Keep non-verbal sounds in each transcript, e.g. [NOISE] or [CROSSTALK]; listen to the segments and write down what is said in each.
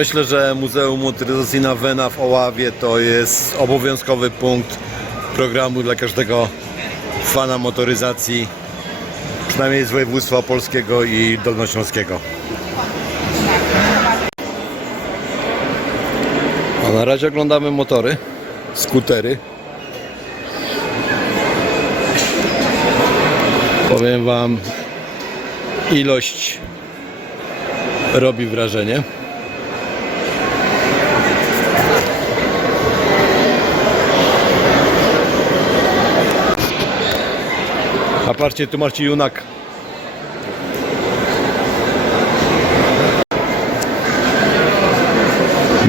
Myślę, że Muzeum Motoryzacyjna Wena w Oławie to jest obowiązkowy punkt programu dla każdego fana motoryzacji, przynajmniej z województwa opolskiego i dolnośląskiego. A na razie oglądamy motory, skutery. Powiem Wam, ilość robi wrażenie. A patrzcie, tu macie junak.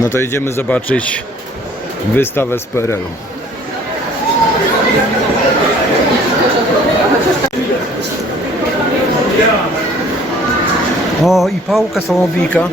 No to idziemy zobaczyć wystawę z PRL-u. O, i pałka samobijka.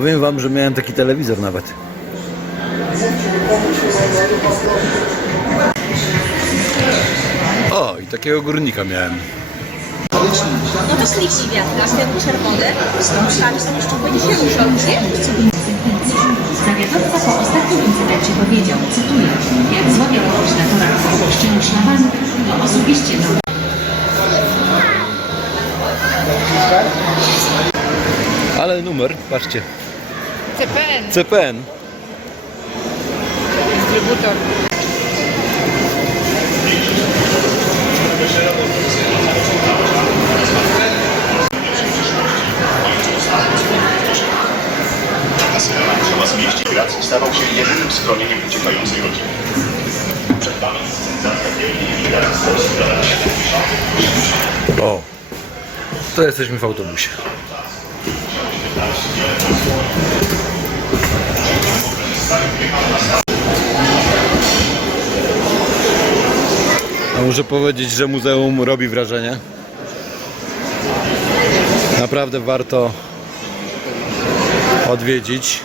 Powiem wam, że miałem taki telewizor nawet. O, i takiego górnika miałem. No to śliczny wiatrak, ten czerwony. Tam są jeszcze będzie się ruszał, nie? Zawiadowca po ostatnim incydencie powiedział, cytuję, jak złamiał kogoś na torach w opuszczeniu szlabanu, to osobiście do Ale numer, patrzcie, CPN, CPN. dystrybutor. Tomasz mieści Gracji stawał się jedynym schronieniem uciekającej rodziny. Przed wami sensacja wielkiej emigracji z Polski do lat 70. O, to jesteśmy w autobusie. Muszę powiedzieć, że muzeum robi wrażenie. Naprawdę warto odwiedzić.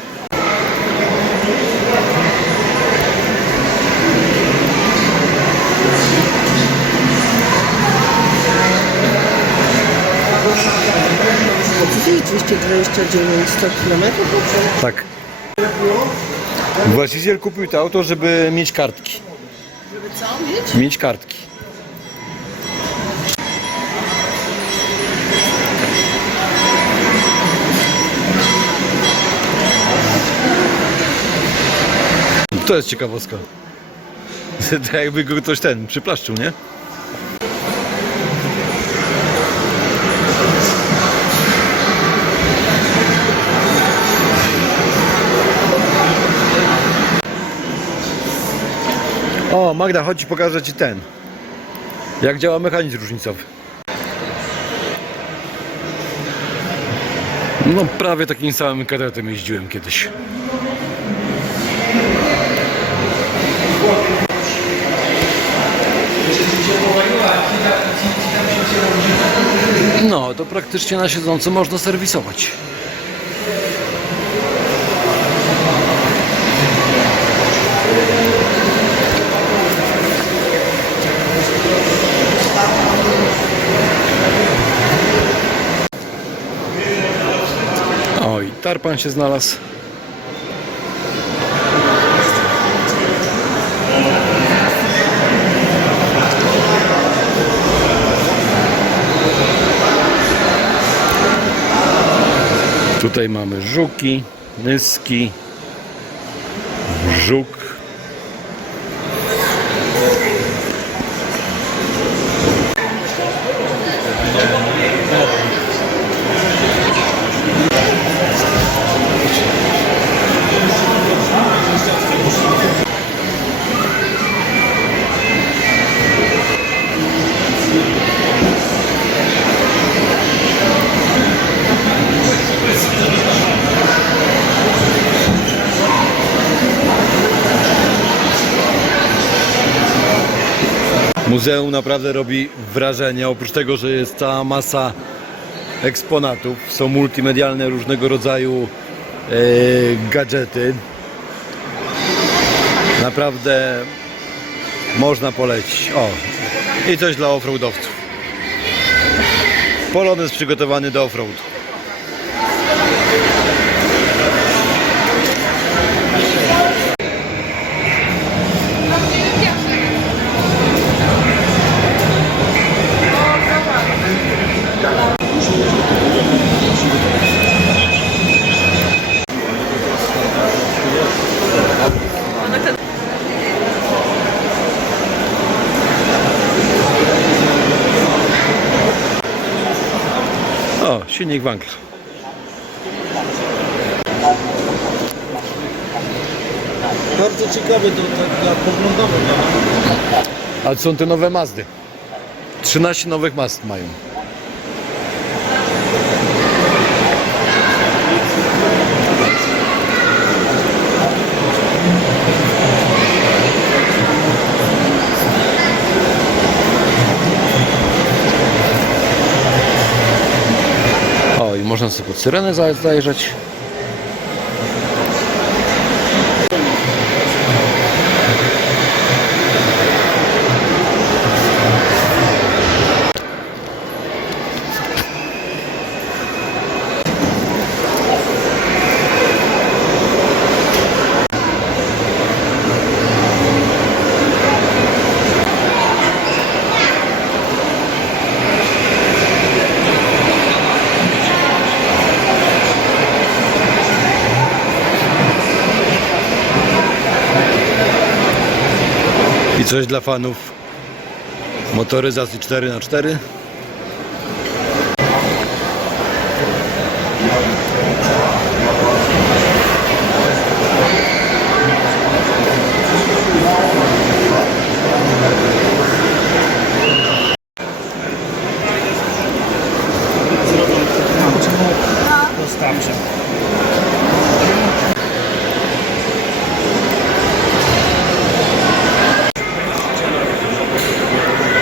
Dzisiaj 229 100 km Tak. Właściciel kupił to auto, żeby mieć kartki. Żeby co mieć? Mieć kartki. To jest ciekawostka. [LAUGHS] Tak jakby go ktoś ten przyplaszczył, nie? O, Magda, chodź pokażę Ci ten. Jak działa mechanizm różnicowy. No, prawie takim samym kadetem jeździłem kiedyś. No, to praktycznie na siedząco można serwisować. Oj, tarpan się znalazł. Tutaj mamy żuki, nyski, żuk. Muzeum naprawdę robi wrażenie. Oprócz tego, że jest cała masa eksponatów, są multimedialne różnego rodzaju e, gadżety. Naprawdę można polecić. O, i coś dla offroadowców. Polonez przygotowany do offroadu. O, silnik Wankla. Bardzo ciekawy do tak poglądowy. Ale są te nowe Mazdy. 13 nowych Mazd mają. Można sobie pod syrenę za- zajrzeć. Coś dla fanów motoryzacji 4x4.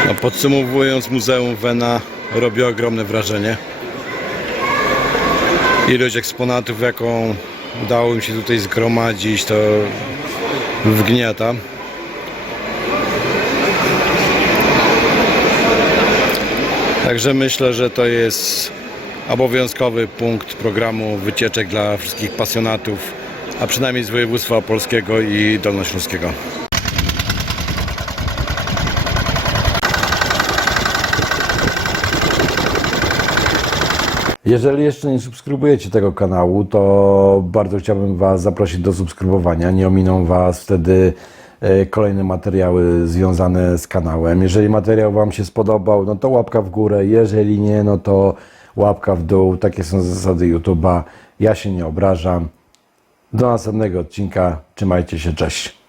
No, podsumowując, Muzeum Wena robi ogromne wrażenie. Ilość eksponatów, jaką udało mi się tutaj zgromadzić, to wgniata. Także myślę, że to jest obowiązkowy punkt programu wycieczek dla wszystkich pasjonatów, a przynajmniej z województwa opolskiego i dolnośląskiego. Jeżeli jeszcze nie subskrybujecie tego kanału, to bardzo chciałbym Was zaprosić do subskrybowania. Nie ominą Was wtedy e, kolejne materiały związane z kanałem. Jeżeli materiał Wam się spodobał, no to łapka w górę. Jeżeli nie, no to łapka w dół. Takie są zasady YouTube'a. Ja się nie obrażam. Do następnego odcinka. Trzymajcie się. Cześć.